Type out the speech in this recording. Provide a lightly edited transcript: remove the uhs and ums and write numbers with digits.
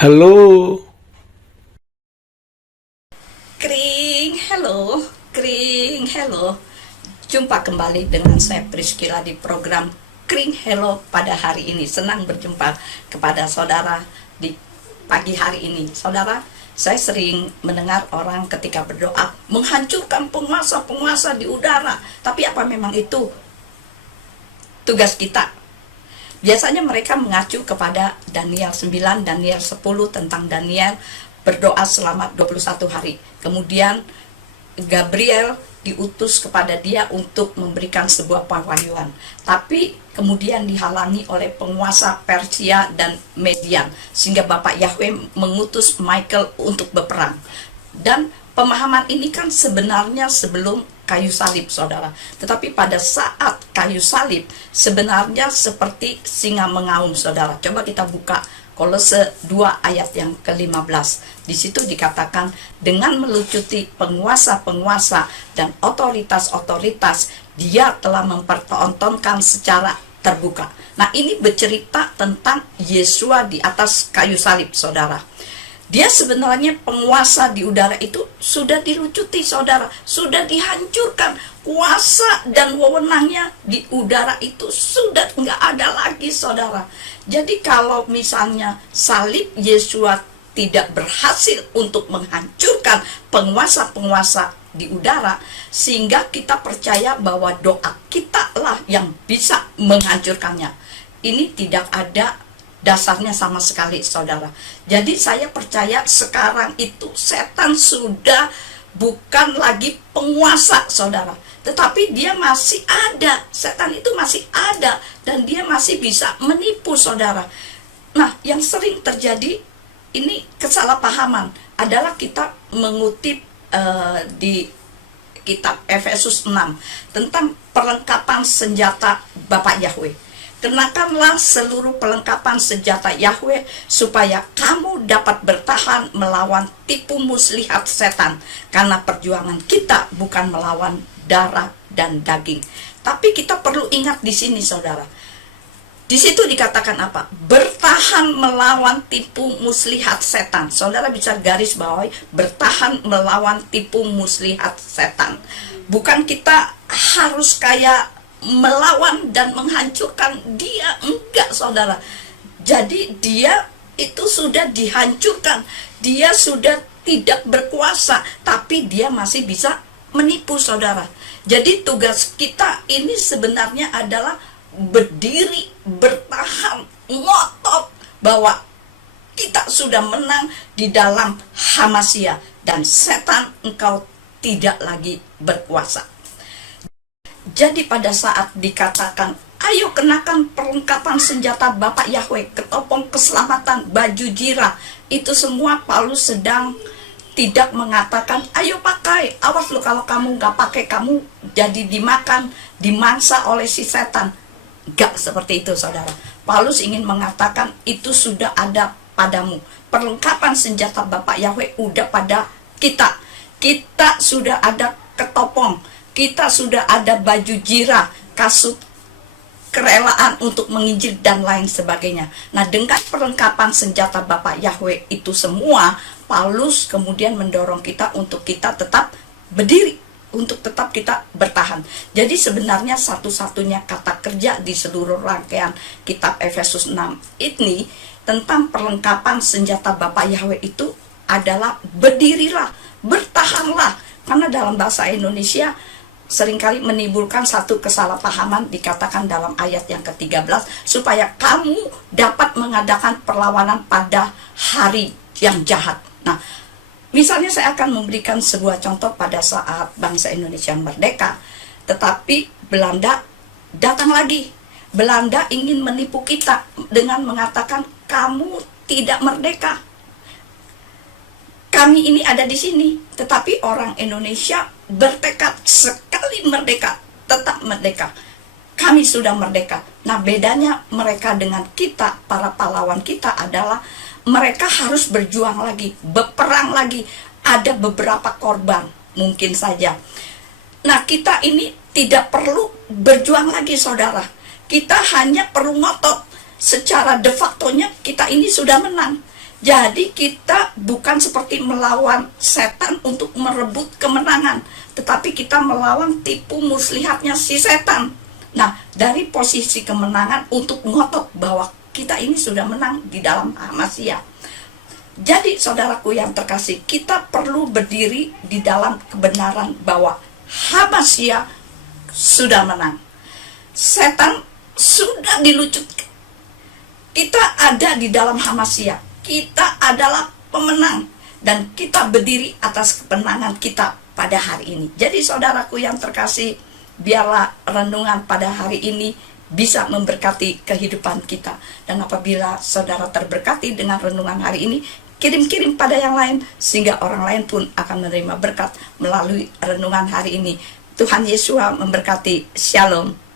Halo, Kring, hello, kring, hello. Jumpa kembali dengan saya Priscilla di program Kring Hello pada hari ini. Senang berjumpa kepada saudara di pagi hari ini. Saudara, saya sering mendengar orang ketika berdoa menghancurkan penguasa-penguasa di udara. Tapi apa memang itu tugas kita? Biasanya mereka mengacu kepada Daniel 9, Daniel 10 tentang Daniel berdoa selama 21 hari. Kemudian Gabriel diutus kepada dia untuk memberikan sebuah pewahyuan. Tapi kemudian dihalangi oleh penguasa Persia dan Median. Sehingga Bapak Yahweh mengutus Michael untuk berperang. Dan pemahaman ini kan sebenarnya sebelum kayu salib, saudara. Tetapi pada saat kayu salib, sebenarnya seperti singa mengaum, saudara. Coba kita buka Kolose 2 ayat yang ke-15. Di situ dikatakan, dengan melucuti penguasa-penguasa dan otoritas-otoritas, dia telah mempertontonkan secara terbuka. Nah, ini bercerita tentang Yesua di atas kayu salib, saudara. Dia sebenarnya penguasa di udara itu sudah dilucuti, saudara. Sudah dihancurkan. Kuasa dan wewenangnya di udara itu sudah nggak ada lagi, saudara. Jadi kalau misalnya salib Yesua tidak berhasil untuk menghancurkan penguasa-penguasa di udara, sehingga kita percaya bahwa doa kita lah yang bisa menghancurkannya. Ini tidak ada dasarnya sama sekali, saudara. Jadi saya percaya sekarang itu setan sudah bukan lagi penguasa, saudara, tetapi dia masih ada. Setan itu masih ada dan dia masih bisa menipu, saudara. Nah, yang sering terjadi ini kesalahpahaman adalah kita mengutip di kitab Efesus 6 tentang perlengkapan senjata Bapak Yahweh. Kenakanlah seluruh perlengkapan senjata Yahweh supaya kamu dapat bertahan melawan tipu muslihat setan. Karena perjuangan kita bukan melawan darah dan daging. Tapi kita perlu ingat di sini, saudara. Di situ dikatakan apa? Bertahan melawan tipu muslihat setan. Saudara bisa garis bawahi, bertahan melawan tipu muslihat setan. Bukan kita harus kayak melawan dan menghancurkan dia, enggak, saudara. Jadi dia itu sudah dihancurkan, dia sudah tidak berkuasa, tapi dia masih bisa menipu, saudara. Jadi tugas kita ini sebenarnya adalah berdiri, bertahan, ngotot bahwa kita sudah menang di dalam Hamasya dan setan engkau tidak lagi berkuasa. Jadi pada saat dikatakan, ayo kenakan perlengkapan senjata Bapak Yahweh, ketopong keselamatan, baju jira, itu semua Paulus sedang tidak mengatakan, ayo pakai, awas lo kalau kamu nggak pakai, kamu jadi dimakan, dimangsa oleh si setan. Gak seperti itu, saudara. Paulus ingin mengatakan, itu sudah ada padamu. Perlengkapan senjata Bapak Yahweh udah pada kita. Kita sudah ada ketopong, kita sudah ada baju jira, kasut kerelaan untuk menginjil dan lain sebagainya. Nah, dengan perlengkapan senjata Bapak Yahweh itu semua, Paulus kemudian mendorong kita untuk kita tetap berdiri, untuk tetap kita bertahan. Jadi sebenarnya satu-satunya kata kerja di seluruh rangkaian kitab Efesus 6 ini tentang perlengkapan senjata Bapak Yahweh itu adalah berdirilah, bertahanlah. Karena dalam bahasa Indonesia seringkali menimbulkan satu kesalahpahaman, dikatakan dalam ayat yang ke-13, supaya kamu dapat mengadakan perlawanan pada hari yang jahat. Nah, misalnya saya akan memberikan sebuah contoh pada saat bangsa Indonesia merdeka, tetapi Belanda datang lagi. Belanda ingin menipu kita dengan mengatakan, kamu tidak merdeka. Kami ini ada di sini, tetapi orang Indonesia bertekad sekali merdeka, tetap merdeka. Kami sudah merdeka. Nah, bedanya mereka dengan kita, para pahlawan kita adalah mereka harus berjuang lagi, berperang lagi. Ada beberapa korban, mungkin saja. Nah, kita ini tidak perlu berjuang lagi, saudara. Kita hanya perlu ngotot. Secara de factonya kita ini sudah menang. Jadi kita bukan seperti melawan setan untuk merebut kemenangan, tetapi kita melawan tipu muslihatnya si setan. Nah, dari posisi kemenangan untuk ngotot bahwa kita ini sudah menang di dalam Hamasya. Jadi saudaraku yang terkasih, kita perlu berdiri di dalam kebenaran bahwa Hamasya sudah menang. Setan sudah dilucutkan. Kita ada di dalam Hamasya. Kita adalah pemenang. Dan kita berdiri atas kemenangan kita pada hari ini. Jadi saudaraku yang terkasih, biarlah renungan pada hari ini bisa memberkati kehidupan kita. Dan apabila saudara terberkati dengan renungan hari ini, kirim-kirim pada yang lain, sehingga orang lain pun akan menerima berkat melalui renungan hari ini. Tuhan Yesus memberkati. Shalom.